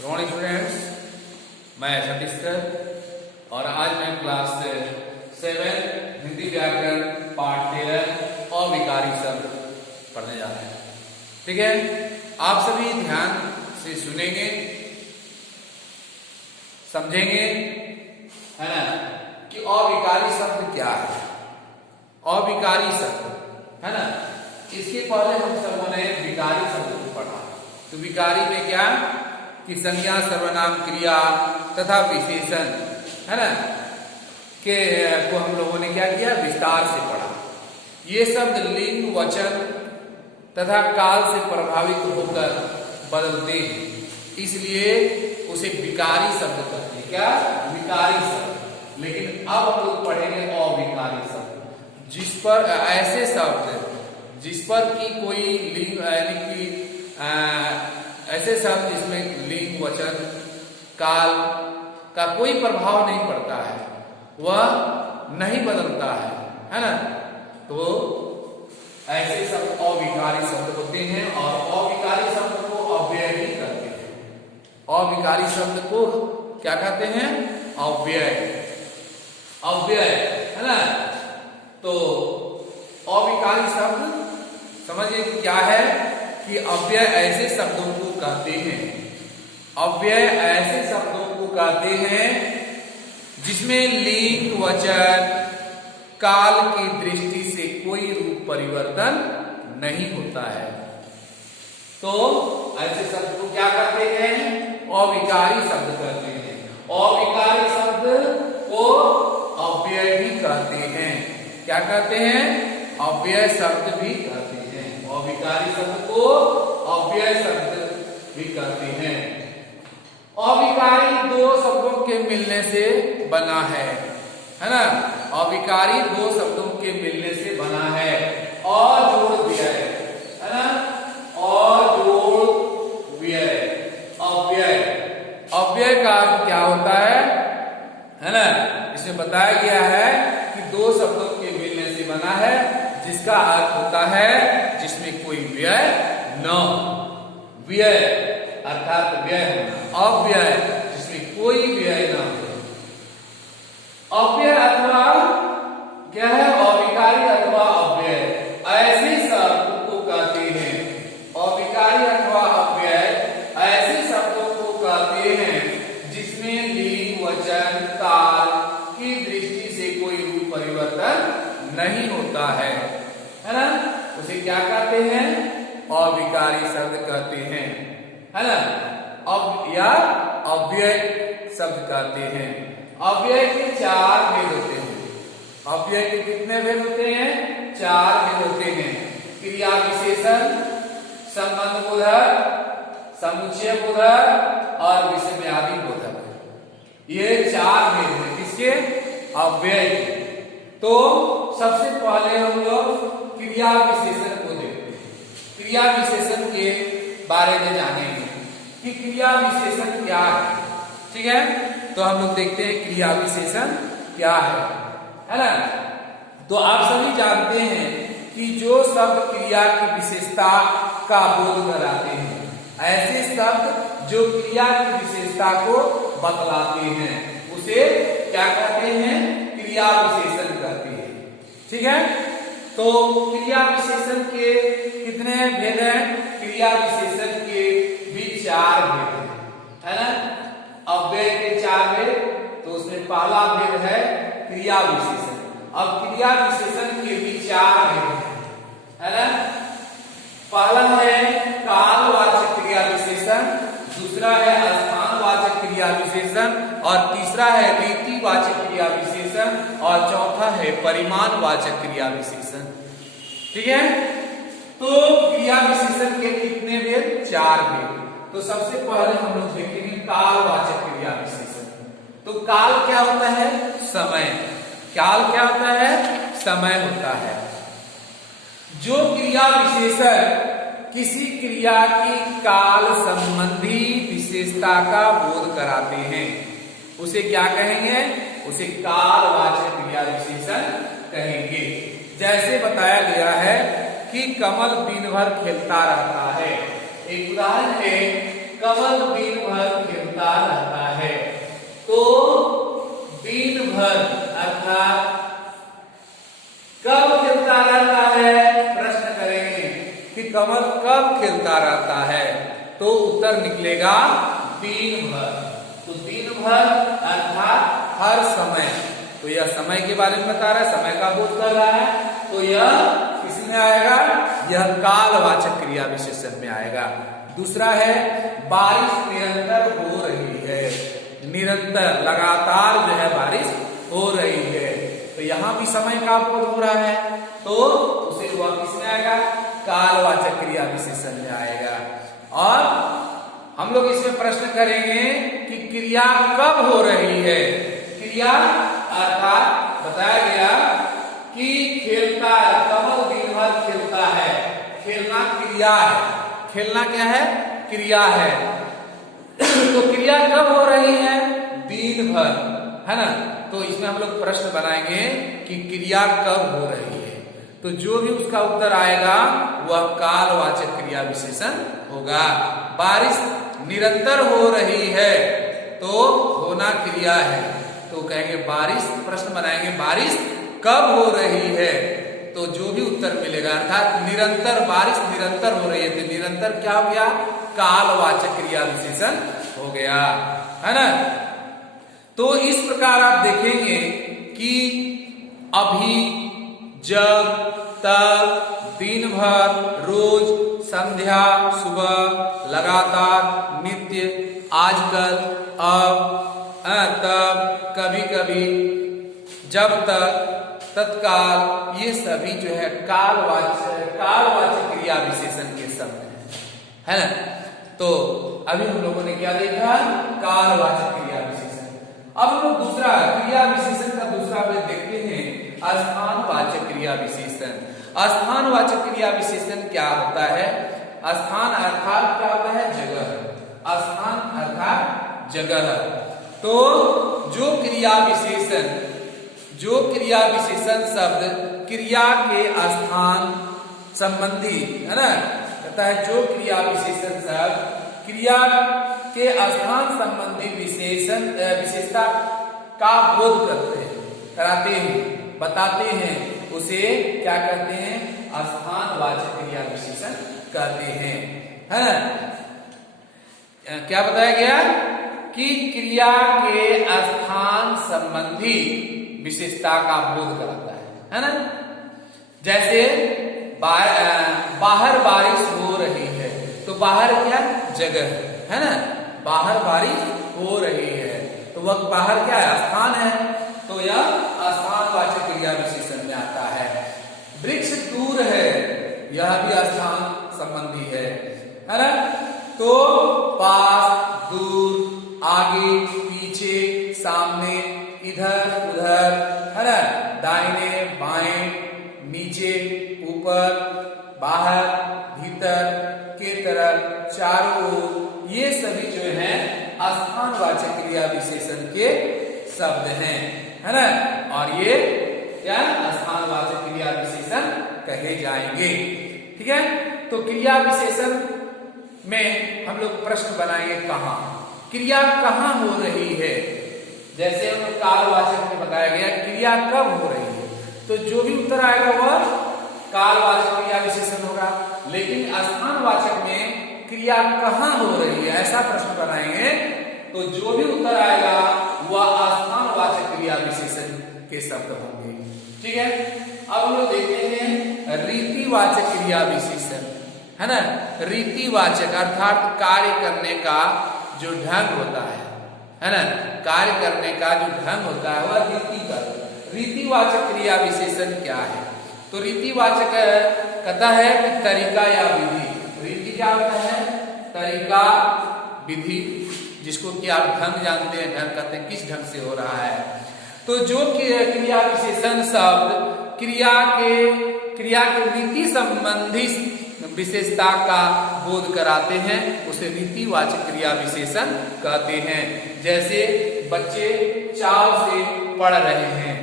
Morning students, मैं Satish sir और आज मैं क्लास 7 हिंदी व्याकरण पाठ 13 अविकारी शब्द पढ़ने जा रहे हैं। ठीक है, आप सभी ध्यान से सुनेंगे, समझेंगे, है ना, कि अविकारी शब्द क्या है। अविकारी शब्द है ना, इसके पहले हम सबों ने विकारी शब्द को पढ़ा। तो विकारी में क्या कि संज्ञा, सर्वनाम, क्रिया तथा विशेषण, है ना, के को हम लोगों ने क्या किया, विस्तार से पढ़ा। ये शब्द लिंग, वचन तथा काल से प्रभावित होकर बदलते हैं, इसलिए उसे विकारी शब्द कहते हैं। क्या? विकारी शब्द। लेकिन अब हम लोग पढ़ेंगे अविकारी शब्द, जिस पर ऐसे शब्द जिस पर कि कोई लिंग यानी कि ऐसे शब्द जिसमें लिंग, वचन, काल का कोई प्रभाव नहीं पड़ता है, वह नहीं बदलता है ना, तो ऐसे शब्द अविकारी शब्द होते हैं। और अविकारी शब्द को अव्यय भी कहते हैं। अविकारी शब्द को क्या कहते हैं? अव्यय। अव्यय, है ना। तो अविकारी शब्द समझिए क्या है कि अव्यय ऐसे शब्दों को कहते हैं, अव्यय ऐसे शब्दों को कहते हैं जिसमें लिंग, वचन, काल की दृष्टि से कोई रूप परिवर्तन नहीं होता है। तो ऐसे शब्द को क्या कहते हैं? अविकारी शब्द कहते हैं। अविकारी शब्द को अव्यय भी कहते हैं। क्या कहते हैं? अव्यय शब्द भी कहते हैं। अविकारी शब्द को अव्यय शब्द भी कहते हैं। अविकारी दो शब्दों के मिलने से बना है ना। अविकारी दो शब्दों के मिलने से बना है। अजोड़ व्यय, है ना, अजोड़ व्यय, अव्यय। अव्यय का अर्थ क्या होता है ना, इसमें बताया गया है कि दो शब्दों के मिलने से बना है, जिसका अर्थ होता है जिसमें कोई व्यय न हो। व्यय अर्थात व्यय होना, अव्यय जिसमें कोई व्यय न हो। अव्यय अथवा क्या है? अविकारी अथवा अव्यय, ऐसे शब्द को कहते हैं। अविकारी अथवा अव्यय ऐसे शब्दों को कहते हैं जिसमें लिंग, वचन, काल की दृष्टि से कोई रूप परिवर्तन नहीं होता है ना। उसे क्या कहते हैं? अविकारी शब्द कहते हैं, है ना। अब या अव्यय शब्द कहते हैं। अव्यय के चार भेद होते हैं। अव्यय के कितने भेद होते हैं? चार भेद होते हैं। क्रिया विशेषण, संबंध बोधक, समुच्चय बोधक और विषयादि बोधक। ये चार भेद हैं किसके? अव्यय के। तो सबसे पहले हम लोग क्रिया विशेषण को देखते हैं। क्रिया विशेषण के बारे में जानेंगे कि क्रिया विशेषण क्या है। ठीक है, तो हम लोग देखते हैं क्रिया विशेषण क्या है ना। तो आप सभी जानते हैं कि जो शब्द क्रिया की विशेषता का बोध कराते हैं, ऐसे शब्द जो क्रिया की विशेषता को बतलाते हैं, उसे क्या कहते हैं? क्रिया विशेषण कहते हैं। ठीक है, तो क्रिया विशेषण के कितने भेद हैं? क्रिया विशेषण के भी चार भेद हैं, है ना। अव्यय के चार भेद, तो उसमें पहला भेद है क्रिया विशेषण। अब क्रिया विशेषण के भी चार भेद हैं, है ना। पहला है कालवाचक क्रिया विशेषण, दूसरा है स्थानवाचक क्रिया विशेषण और तीसरा है रीतिवाचक क्रिया विशेषण और चौथा है परिमाणवाचक क्रिया विशेषण। ठीक है, तो क्रिया विशेषण के कितने भेद? चार भेद। तो सबसे पहले हम लोग देखेंगे कालवाचक क्रिया विशेषण। तो काल क्या होता है? समय। काल क्या होता है? समय होता है। जो क्रिया विशेषण किसी क्रिया की काल संबंधी विशेषता का बोध कराते हैं, उसे क्या कहेंगे? उसे कालवाचक क्रिया विशेषण कहेंगे। जैसे बताया गया है कि कमल दिन भर खेलता रहता है। एक उदाहरण है, कमल दिन भर कब खिलता रहता है? तो उत्तर निकलेगा दिन भर। तो दिन भर अर्थात हर समय। तो यह समय के बारे में बता रहा है, समय का बोध कर रहा है। तो यह किसमें आएगा? यह कालवाचक क्रिया विशेषण में आएगा। दूसरा है बारिश निरंतर हो रही है। निरंतर लगातार जो है बारिश हो रही है, तो यहां भी समय का बोध हो रहा है, तो उसे वह किसमें आएगा? कालवाचक क्रिया विशेषण में आएगा। और हम लोग इसमें प्रश्न करेंगे कि क्रिया कब हो रही है? क्रिया अर्थात बताया गया कि खेलता है, कमल दिन भर खेलता है। खेलना क्रिया है। खेलना क्या है? क्रिया है। तो क्रिया कब हो रही है? दिन भर, है ना। तो इसमें हम लोग प्रश्न बनाएंगे कि क्रिया कब हो रही है। तो जो भी उसका उत्तर आएगा वह कालवाचक क्रिया विशेषण होगा। बारिश निरंतर हो रही है तो होना क्रिया है, तो कहेंगे बारिश। प्रश्न बनाएंगे बारिश कब हो रही है, तो जो भी उत्तर मिलेगा अर्थात निरंतर, बारिश निरंतर हो रही है, तो निरंतर क्या हो गया? कालवाचक क्रिया विशेषण हो गया, है ना। तो इस प्रकार आप देखेंगे कि अभी, जब, तब, दिन भर, रोज, संध्या, सुबह, लगातार, नित्य, आजकल, अब, तब, कभी कभी, जब तक, तत्काल, ये सभी जो है कालवाचक क्रिया विशेषण के शब्द है ना। तो अभी हम लोगों ने क्या देखा? कालवाचक क्रिया विशेषण। अब हम लोग दूसरा क्रिया विशेषण का दूसरा पेज देखते हैं, स्थानवाचक क्रिया विशेषण। स्थानवाचक क्रिया विशेषण क्या होता है? स्थान अर्थात क्या होता है? जगह। स्थान अर्थात जगह। तो जो क्रिया विशेषण शब्द क्रिया के स्थान संबंधी, है ना, कहता है जो क्रिया विशेषण शब्द क्रिया के स्थान संबंधी विशेषता का बोध कराते हैं, बताते हैं, उसे क्या कहते हैं? स्थानवाचक क्रिया विशेषण कहते हैं, है ना। क्या बताया गया कि क्रिया के स्थान संबंधी विशेषता का बोध कराता है ना। जैसे बाहर बारिश हो रही है, तो बाहर क्या? जगह, है ना। बाहर बारिश हो रही है तो वह बाहर क्या है? स्थान है, तो यह स्थानवाचक क्रिया विशेषण में आता है। वृक्ष दूर है, यह भी स्थान संबंधी है ना। तो पास, दूर, आगे, पीछे, सामने, इधर उधर, है ना, दाहिने बाएं, नीचे ऊपर, बाहर भीतर, के तरफ, चारों ओर, ये सभी जो है स्थानवाचक क्रिया विशेषण के शब्द हैं, है ना। और ये क्या? स्थानवाचक क्रिया विशेषण कहे जाएंगे, ठीक है। तो क्रिया विशेषण में हम लोग प्रश्न बनाएंगे कहां? क्रिया कहां हो रही है? जैसे हम लोग कालवाचक में बताया गया क्रिया कब हो रही है, तो जो भी उत्तर आएगा वह कालवाचक क्रिया विशेषण होगा। लेकिन स्थानवाचक में क्रिया कहां हो रही है ऐसा प्रश्न बनाएंगे तो जो भी उत्तर आएगा वह स्थानवाचक क्रिया विशेषण के शब्द होंगे, ठीक है। अब हम लोग देखते हैं रीतिवाचक क्रिया विशेषण, है ना। रीतिवाचक अर्थात कार्य करने का जो ढंग होता है ना, कार्य करने का जो ढंग होता है वह रीति का। रीतिवाचक क्रिया विशेषण क्या है? तो रीतिवाचक कहता है कि तरीका या विधि। रीति क्या होता है? तरीका, विधि, जिसको कि आप ढंग जानते हैं, ढंग कहते हैं किस ढंग से हो रहा है। तो जो क्रिया विशेषण शब्द क्रिया के रीति संबंधी विशेषता का बोध कराते हैं उसे रीतिवाचक क्रिया विशेषण कहते हैं। जैसे बच्चे चाव से पढ़ रहे हैं,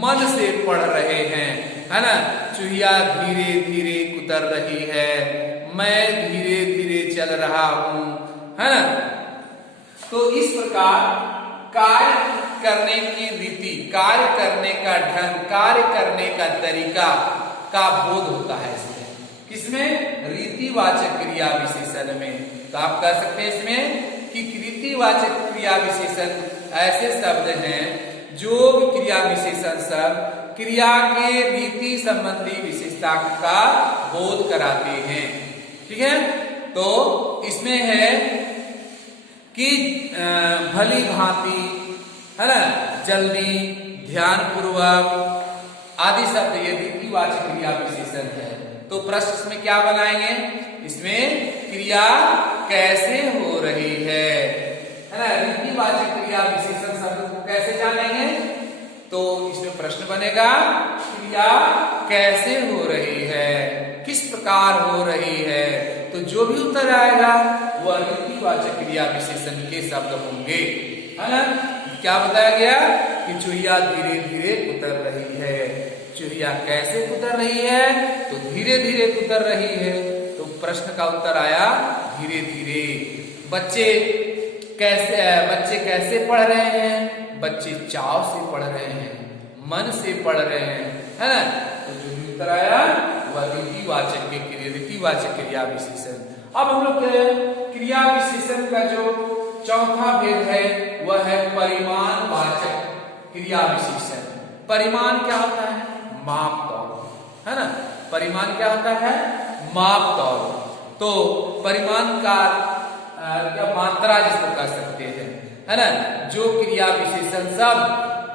मन से पढ़ रहे हैं, है ना। चूहिया धीरे धीरे कुतर रही है, मैं धीरे धीरे चल रहा हूं, है ना। तो इस प्रकार कार्य करने की रीति, कार्य करने का ढंग, कार्य करने का तरीका का बोध होता है इसमें। किसमें? रीतिवाचक क्रिया विशेषण में। तो आप कह सकते हैं इसमें कि रीतिवाचक क्रिया विशेषण ऐसे शब्द हैं जो क्रिया विशेषण शब्द क्रिया के रीति संबंधी विशेषता का बोध कराते हैं। ठीक है, तो इसमें है कि भली भांति, है ना, जल्दी, ध्यान पूर्वक आदि शब्द ये रीतिवाचक क्रिया विशेषण है। तो प्रश्न इसमें क्या बनाएंगे? इसमें क्रिया कैसे हो रही है ना, रीतिवाचक क्रिया विशेषण शब्द को कैसे जानेंगे? तो इसमें प्रश्न बनेगा क्रिया कैसे हो रही है, किस प्रकार हो रही है। तो जो भी उत्तर आएगा वह रीतिवाचक क्रिया विशेषण के शब्द होंगे, है ना। क्या बताया गया कि चूहिया धीरे धीरे कुतर रही है। चूहिया कैसे कुतर रही है? तो धीरे धीरे कुतर रही है। तो प्रश्न का उत्तर आया धीरे धीरे। बच्चे कैसे पढ़ रहे हैं? बच्चे चाव से पढ़ रहे हैं, मन से पढ़ रहे हैं, है ना। तो जो भी उत्तर आया वह रीतिवाचक क्रिया विशेषण। अब हम लोग क्रिया विशेषण का जो चौथा भेद है वह है परिमाणवाचक क्रिया विशेषण। परिमाण क्या होता है? माप तौल, है ना। परिमाण क्या होता है? माप तौल। तो परिमाण का क्या मात्रा जिसको कह सकते हैं, है ना। जो क्रिया विशेषण शब्द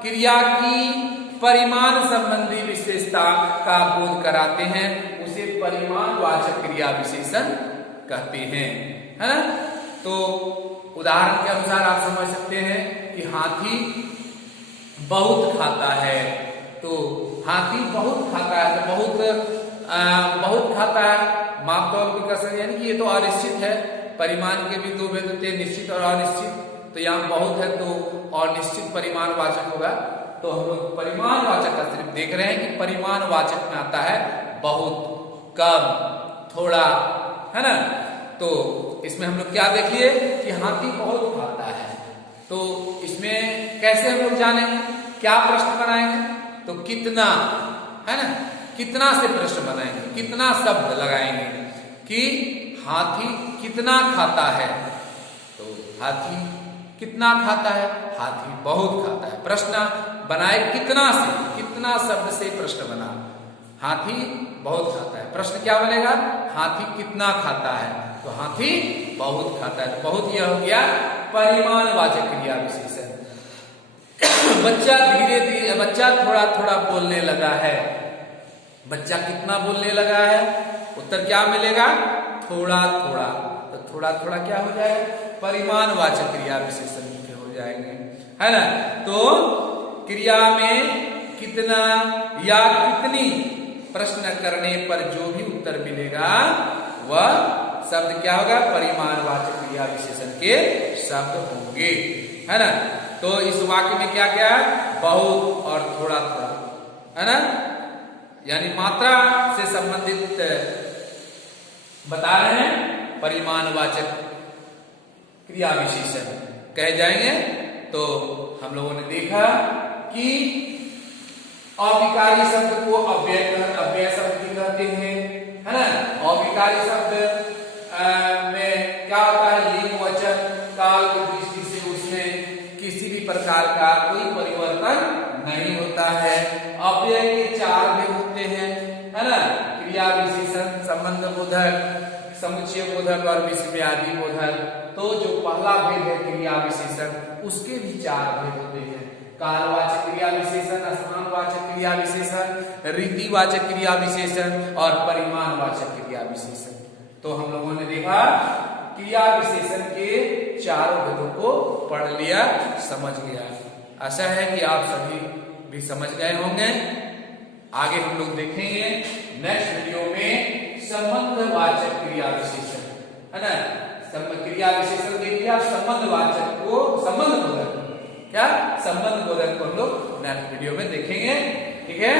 क्रिया की परिमाण संबंधी विशेषता का बोध कराते हैं उसे परिमाणवाचक क्रिया विशेषण कहते हैं, है ना। तो उदाहरण के अनुसार आप समझ सकते हैं कि हाथी बहुत खाता है। तो हाथी बहुत खाता है, तो बहुत खाता है, माप तौल भी कर सकते हैं, यानी कि ये तो अनिश्चित है। परिमाण के भी दो भेद होते हैं, निश्चित और अनिश्चित। तो यहाँ बहुत है तो अनिश्चित परिमाणवाचक होगा। तो हम लोग परिमाणवाचक का सिर्फ देख रहे हैं कि परिमाणवाचक में आता है बहुत, कम, थोड़ा, है ना। तो इसमें हम लोग क्या देख लिए कि हाथी बहुत खाता है। तो इसमें कैसे हम लोग जानेंगे, क्या प्रश्न बनाएंगे? तो कितना, है ना, कितना से प्रश्न बनाएंगे, कितना शब्द लगाएंगे कि हाथी कितना खाता है। तो हाथी कितना खाता है? हाथी बहुत खाता है। प्रश्न बनाए कितना से, कितना शब्द से प्रश्न बना। हाथी बहुत खाता है, प्रश्न क्या बनेगा? हाथी कितना खाता है? तो हाथी बहुत खाता है। तो बहुत यह हो गया परिमाणवाचक क्रिया विशेषण। बच्चा थोड़ा थोड़ा बोलने लगा है। बच्चा कितना बोलने लगा है? उत्तर क्या मिलेगा? थोड़ा थोड़ा। तो थोड़ा थोड़ा क्या हो जाएगा? परिमाणवाचक क्रिया विशेषण के हो जाएंगे, है ना। तो क्रिया में कितना या कितनी प्रश्न करने पर जो भी उत्तर मिलेगा वह शब्द क्या होगा? परिमाणवाचक क्रिया विशेषण के शब्द होंगे, है ना। तो इस वाक्य में क्या क्या है? बहुत और थोड़ा थोड़ा, है ना, यानी मात्रा से संबंधित बता रहे हैं परिमाणवाचक क्रिया विशेषण कहे जाएंगे। तो हम लोगों ने देखा कि अविकारी शब्द को अव्यय शब्द भी कहते हैं, है ना। अविकारी शब्द में क्या होता है? लिंग वचन काल की दृष्टि से उसमें किसी भी प्रकार का कोई परिवर्तन नहीं होता है। अव्यय के चार भेद होते हैं, है ना। क्रिया विशेषण, संबंध बोधक, समुच्चय बोधक और विषयादि बोधक। तो जो पहला भेद है क्रिया विशेषण, उसके भी चार भेद होते हैं। कालवाचक क्रिया विशेषण, स्थानवाचक क्रिया विशेषण, रीतिवाचक क्रिया विशेषण और परिमाणवाचक क्रिया विशेषण। तो हम लोगों ने देखा क्रिया विशेषण के चारों भेदों को पढ़ लिया, समझ गया। आशा है कि आप सभी भी समझ गए होंगे। आगे हम लोग देखेंगे नेक्स्ट वीडियो में संबंधवाचक क्रिया विशेषण, है ना। क्रिया विशेषण देखिए आप, संबंधवाचक को संबंध बोधक, क्या संबंध बोधक को हम लोग नेक्स्ट वीडियो में देखेंगे, ठीक है।